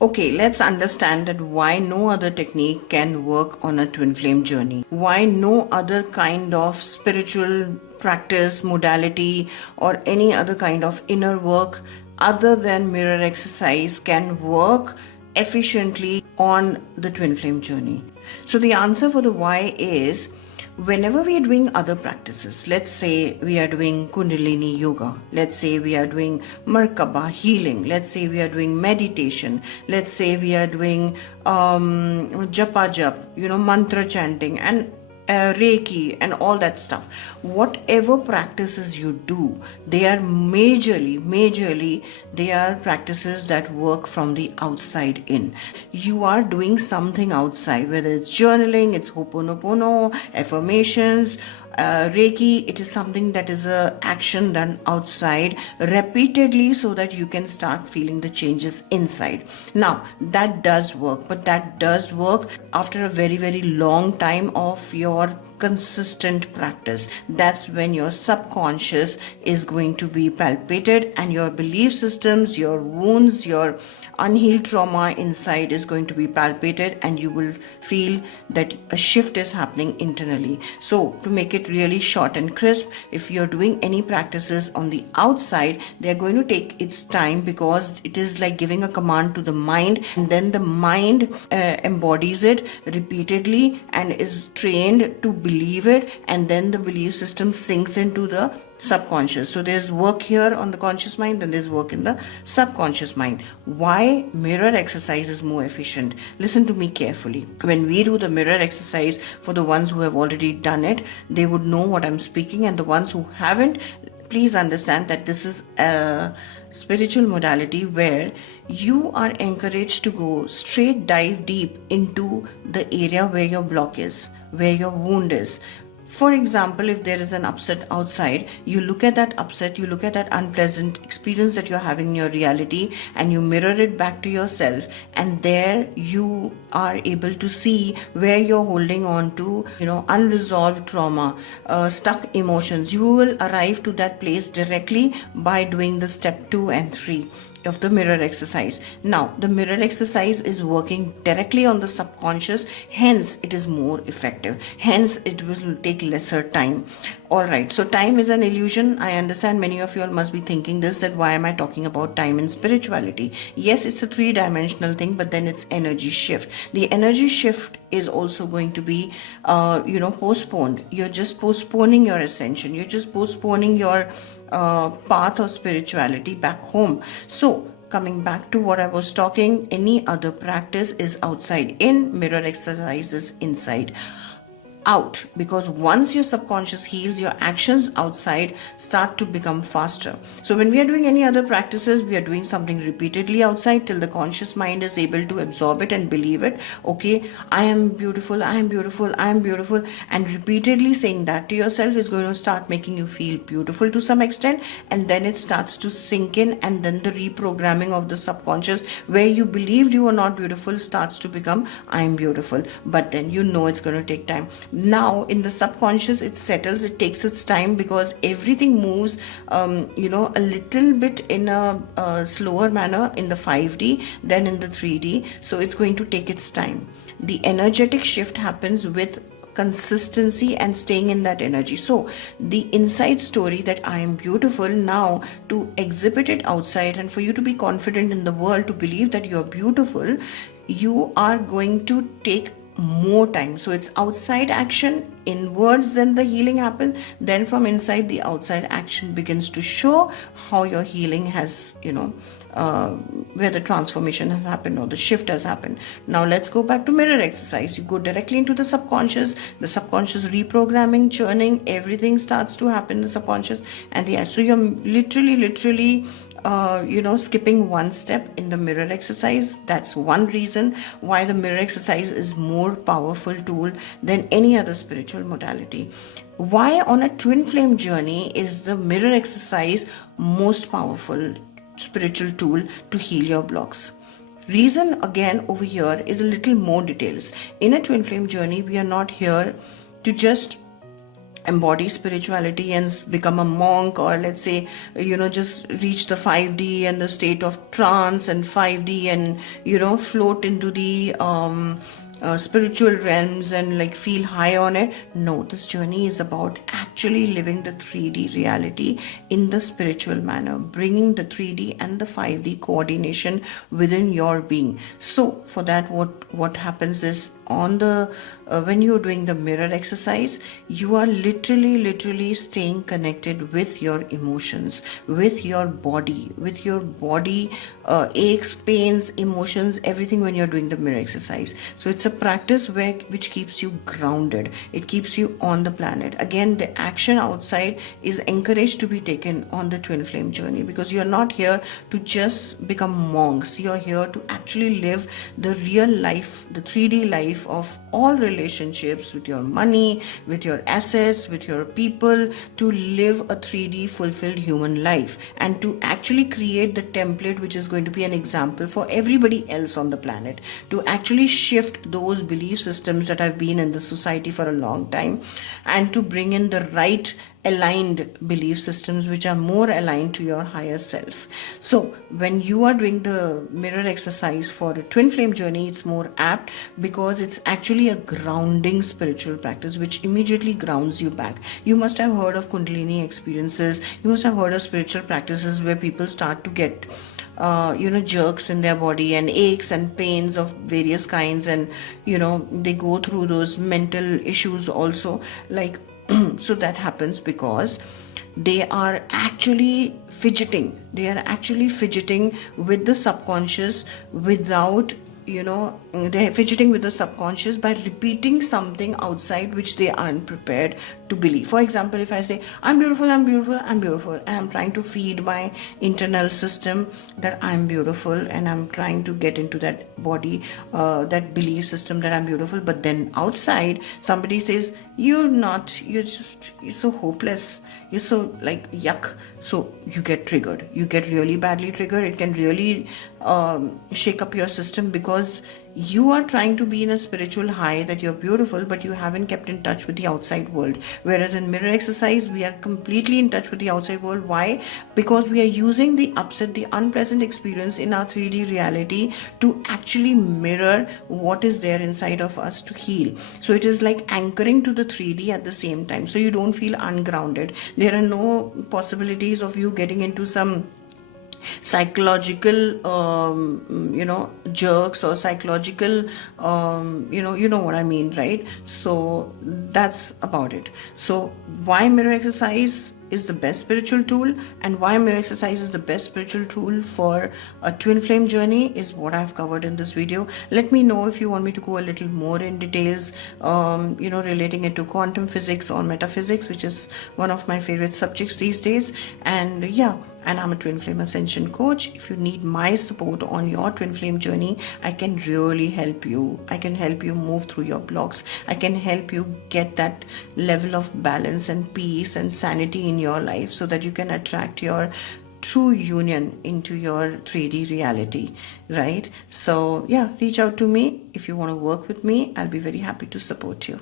Okay, let's understand that why no other technique can work on a twin flame journey. Why no other kind of spiritual practice, modality, or any other kind of inner work other than mirror exercise can work efficiently on the twin flame journey. So the answer for the why is, whenever we are doing other practices, let's say we are doing Kundalini yoga, let's say we are doing Merkaba healing, let's say we are doing meditation, let's say we are doing japa jap, mantra chanting, and Reiki and all that stuff. Whatever practices you do, they are majorly, they are practices that work from the outside in. You are doing something outside, whether it's journaling, it's Ho'oponopono, affirmations, Reiki. It is something that is a action done outside repeatedly so that you can start feeling the changes inside. Now that does work, but that does work after a very long time of your consistent practice. That's when your subconscious is going to be palpated, and your belief systems, your wounds, your unhealed trauma inside is going to be palpated, and you will feel that a shift is happening internally. So to make it really short and crisp, if you're doing any practices on the outside, they're going to take its time, because it is like giving a command to the mind, and then the mind embodies it repeatedly and is trained to believe it, and then the belief system sinks into the subconscious. So there's work here on the conscious mind, then there's work in the subconscious mind. Why mirror exercise is more efficient? Listen to me carefully. When we do the mirror exercise, for the ones who have already done it, they would know what I'm speaking, and the ones who haven't, please understand that this is a spiritual modality where you are encouraged to go straight dive deep into the area where your block is, where your wound is. For example, if there is an upset outside, you look at that upset, you look at that unpleasant experience that you're having in your reality, and you mirror it back to yourself, and there you are able to see where you're holding on to, unresolved trauma, stuck emotions. You will arrive to that place directly by doing the step 2 and 3 of the mirror exercise. Now, the mirror exercise is working directly on the subconscious, hence it is more effective. Hence, it will take lesser time. Alright, so time is an illusion. I understand many of you all must be thinking this, that why am I talking about time in spirituality? Yes, it's a 3-dimensional thing, but then it's energy shift. The energy shift is also going to be, postponed. You're just postponing your ascension. You're just postponing your path of spirituality back home. So coming back to what I was talking, any other practice is outside in, mirror exercise is inside out, because once your subconscious heals, your actions outside start to become faster. So when we are doing any other practices, we are doing something repeatedly outside till the conscious mind is able to absorb it and believe it. Okay, I am beautiful, I am beautiful, I am beautiful, and repeatedly saying that to yourself is going to start making you feel beautiful to some extent, and then it starts to sink in, and then the reprogramming of the subconscious, where you believed you were not beautiful, starts to become I am beautiful. But then it's going to take time. Now in the subconscious, it settles, it takes its time, because everything moves a little bit in a slower manner in the 5D than in the 3D. So it's going to take its time. The energetic shift happens with consistency and staying in that energy. So the inside story that I am beautiful, now to exhibit it outside, and for you to be confident in the world, to believe that you're beautiful, you are going to take more time. So it's outside action, inwards, then the healing happens. Then from inside, the outside action begins to show how your healing has, where the transformation has happened or the shift has happened. Now let's go back to mirror exercise. You go directly into the subconscious reprogramming, churning, everything starts to happen in the subconscious, and so you're literally skipping one step in the mirror exercise. That's one reason why the mirror exercise is more powerful tool than any other spiritual modality. Why on a twin flame journey is the mirror exercise most powerful spiritual tool to heal your blocks? Reason again over here is a little more details. In a twin flame journey, we are not here to just embody spirituality and become a monk, or let's say, just reach the 5D and the state of trance and 5D, and float into the spiritual realms and like feel high on it. No, this journey is about actually living the 3D reality in the spiritual manner, bringing the 3D and the 5D coordination within your being. So for that, what happens is, on the when you're doing the mirror exercise, you are literally staying connected with your emotions, with your body, aches, pains, emotions, everything, when you're doing the mirror exercise. So it's a practice which keeps you grounded. It keeps you on the planet. Again, the action outside is encouraged to be taken on the twin flame journey, because you're not here to just become monks. You're here to actually live the real life, the 3D life of all relationships, with your money, with your assets, with your people, to live a 3D fulfilled human life, and to actually create the template which is going to be an example for everybody else on the planet, to actually shift those belief systems that have been in the society for a long time, and to bring in the right aligned belief systems which are more aligned to your higher self. So when you are doing the mirror exercise for a twin flame journey, it's more apt, because it's actually a grounding spiritual practice which immediately grounds you back. You must have heard of Kundalini experiences. You must have heard of spiritual practices where people start to get jerks in their body and aches and pains of various kinds, and they go through those mental issues also, like so that happens because they are actually fidgeting with the subconscious, without they're fidgeting with the subconscious by repeating something outside which they aren't prepared to believe. For example, if I say, I'm beautiful, I'm beautiful, I'm beautiful, and I'm trying to feed my internal system that I'm beautiful, and I'm trying to get into that body, that belief system that I'm beautiful, but then outside somebody says, you're not, you're so hopeless, you're so like yuck. So you get triggered, you get really badly triggered. It can really shake up your system, because you are trying to be in a spiritual high that you're beautiful, but you haven't kept in touch with the outside world. Whereas in mirror exercise, we are completely in touch with the outside world. Why? Because we are using the upset, the unpleasant experience in our 3D reality to actually mirror what is there inside of us to heal. So it is like anchoring to the 3D at the same time, so you don't feel ungrounded. There are no possibilities of you getting into some psychological jerks or psychological what I mean, right? So that's about it. So why mirror exercise is the best spiritual tool, and why mirror exercise is the best spiritual tool for a twin flame journey is what I've covered in this video. Let me know if you want me to go a little more in details, relating it to quantum physics or metaphysics, which is one of my favorite subjects these days. And I'm a twin flame ascension coach. If you need my support on your twin flame journey, I can really help you. I can help you move through your blocks. I can help you get that level of balance and peace and sanity in your life, so that you can attract your true union into your 3D reality, right? So reach out to me if you want to work with me. I'll be very happy to support you.